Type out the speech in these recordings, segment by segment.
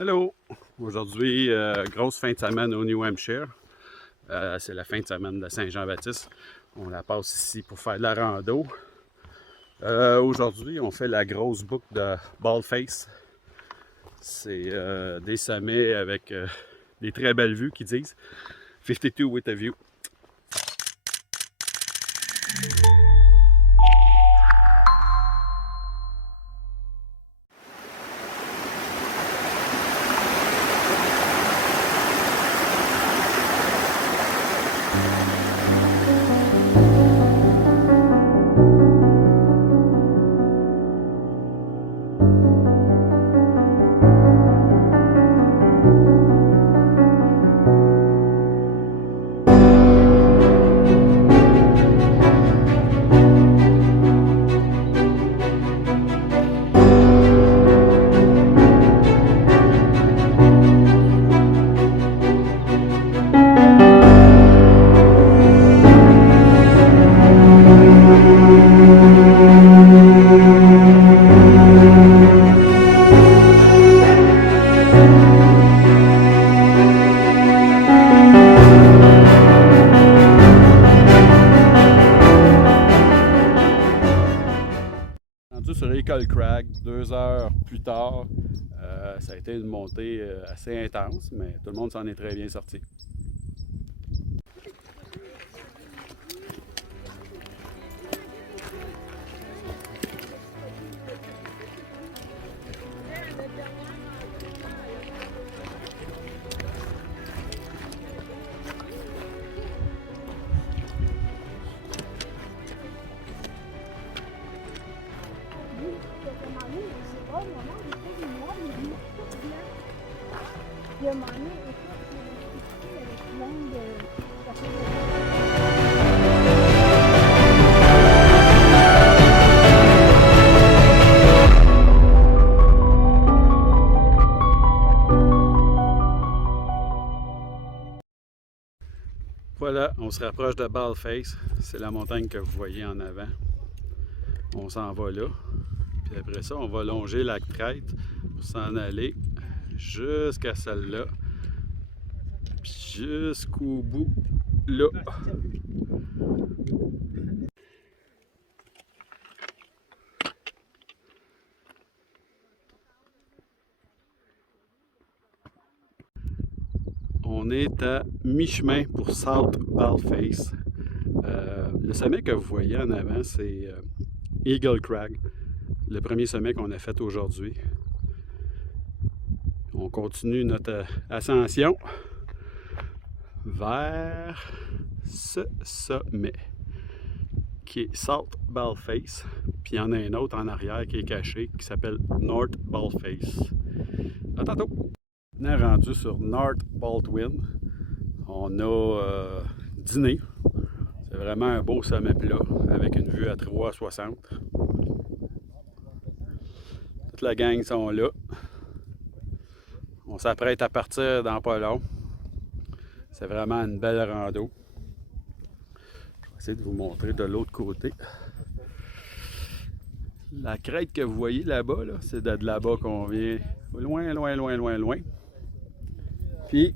Hello! Aujourd'hui, grosse fin de semaine au New Hampshire. C'est la fin de semaine de Saint-Jean-Baptiste. On la passe ici pour faire de la rando. Aujourd'hui, on fait la grosse boucle de Baldface. C'est des sommets avec des très belles vues qui disent 52 with a view. Rendu sur Eagle Crag, 2 heures plus tard, ça a été une montée assez intense, mais tout le monde s'en est très bien sorti. Voilà, on se rapproche de Baldface. C'est la montagne que vous voyez en avant. On s'en va là. Puis après ça, on va longer la crête pour s'en aller jusqu'à celle-là. Puis jusqu'au bout, là. On est à mi-chemin pour South Baldface. Le sommet que vous voyez en avant, c'est Eagle Crag, le premier sommet qu'on a fait aujourd'hui. On continue notre ascension vers ce sommet qui est South Baldface. Puis il y en a un autre en arrière qui est caché qui s'appelle North Baldface. À tantôt! On est rendu sur North Baldwin. On a dîné. C'est vraiment un beau sommet plat avec une vue à 360. Toute la gang sont là. On s'apprête à partir dans pas long. C'est vraiment une belle rando. Je vais essayer de vous montrer de l'autre côté. La crête que vous voyez là-bas, là, c'est de là-bas qu'on vient. Loin, loin, loin, loin, loin. Puis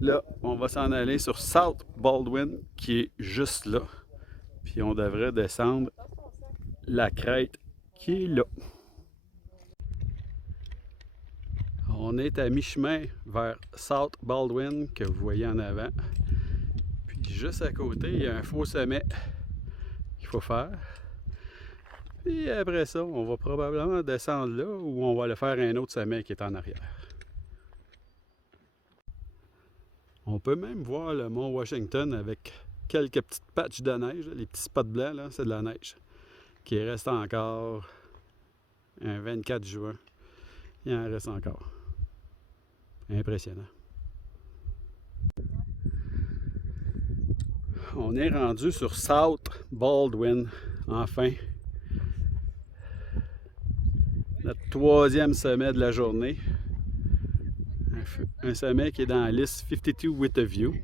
là, on va s'en aller sur South Baldwin qui est juste là. Puis on devrait descendre la crête qui est là. On est à mi-chemin vers South Baldwin que vous voyez en avant. Puis juste à côté, il y a un faux sommet qu'il faut faire. Puis après ça, on va probablement descendre là ou on va aller faire un autre sommet qui est en arrière. On peut même voir le mont Washington avec quelques petites patches de neige. Les petits spots blancs, là, c'est de la neige qui reste encore un 24 juin. Il en reste encore. Impressionnant. On est rendu sur South Baldwin, enfin. Notre troisième sommet de la journée. Un sommet qui est dans la liste 52 with a view.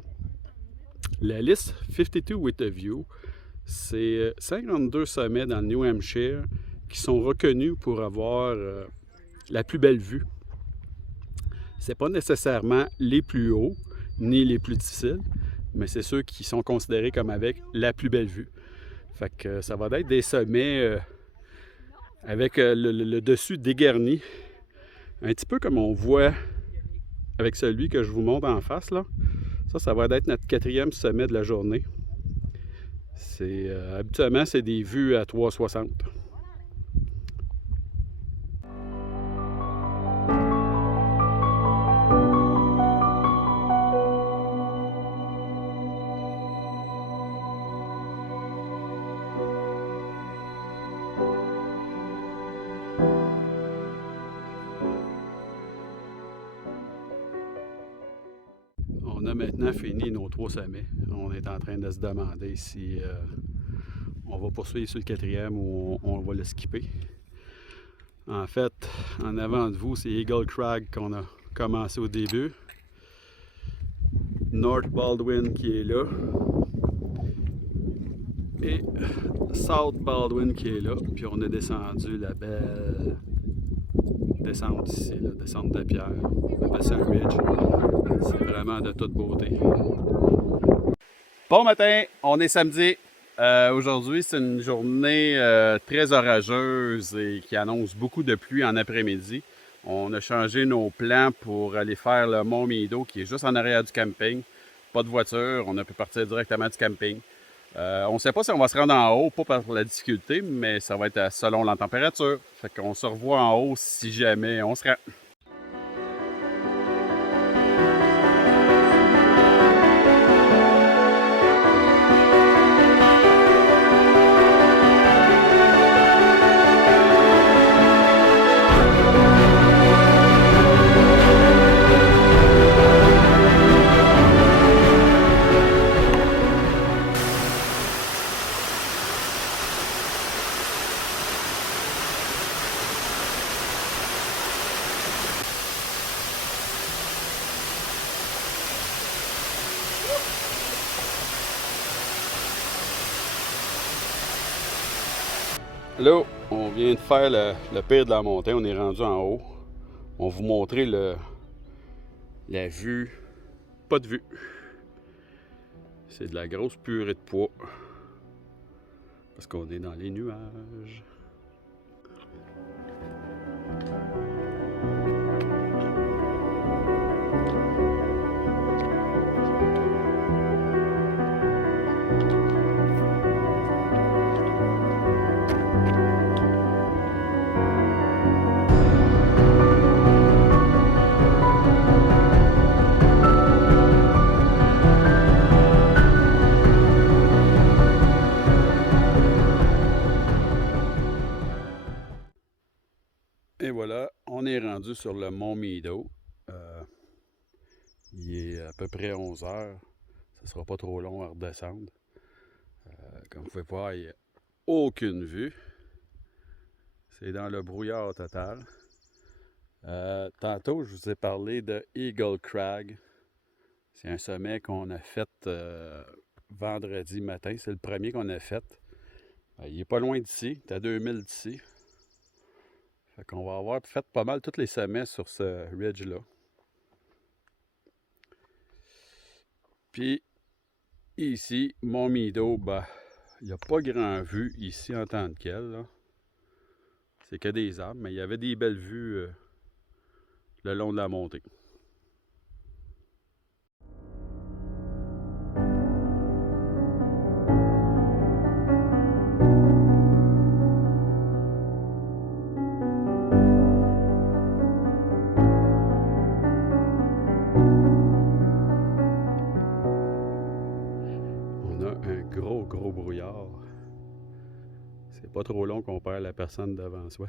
La liste 52 with a view, c'est 52 sommets dans le New Hampshire qui sont reconnus pour avoir la plus belle vue C'est pas nécessairement les plus hauts ni les plus difficiles, mais c'est ceux qui sont considérés comme avec la plus belle vue. Fait que ça va être des sommets avec le dessus dégarni, un petit peu comme on voit avec celui que je vous montre en face là. Ça va être notre 4e sommet de la journée. Habituellement, c'est des vues à 360. On a maintenant fini nos 3 sommets. On est en train de se demander si on va poursuivre sur le 4e ou on va le skipper. En fait, en avant de vous, c'est Eagle Crag qu'on a commencé au début. North Baldwin qui est là. Et South Baldwin qui est là. Puis on a descendu la belle descente ici, la descente de pierre. On appelle ça un ridge. C'est vraiment de toute beauté. Bon matin, on est samedi. Aujourd'hui, c'est une journée très orageuse et qui annonce beaucoup de pluie en après-midi. On a changé nos plans pour aller faire le Mont Mido qui est juste en arrière du camping. Pas de voiture, on a pu partir directement du camping. On ne sait pas si on va se rendre en haut, pas par la difficulté, mais ça va être selon la température. Fait qu'on se revoit en haut si jamais on se rend. Là, on vient de faire le pire de la montée, on est rendu en haut. On va vous montrer la vue. Pas de vue. C'est de la grosse purée de poids. Parce qu'on est dans les nuages. Et voilà, on est rendu sur le Mont Mido. Il est à peu près 11 heures. Ça ne sera pas trop long à redescendre. Comme vous pouvez voir, il n'y a aucune vue. C'est dans le brouillard total. Tantôt, je vous ai parlé de Eagle Crag. C'est un sommet qu'on a fait vendredi matin. C'est le premier qu'on a fait. Il n'est pas loin d'ici. Il est à 2000 d'ici. Fait qu'on va avoir fait pas mal tous les sommets sur ce ridge-là. Puis, ici, Mont Mido, il n'y a pas grand vue ici en tant que quelle. C'est que des arbres, mais il y avait des belles vues le long de la montée. Gros brouillard. C'est pas trop long qu'on perd la personne devant soi.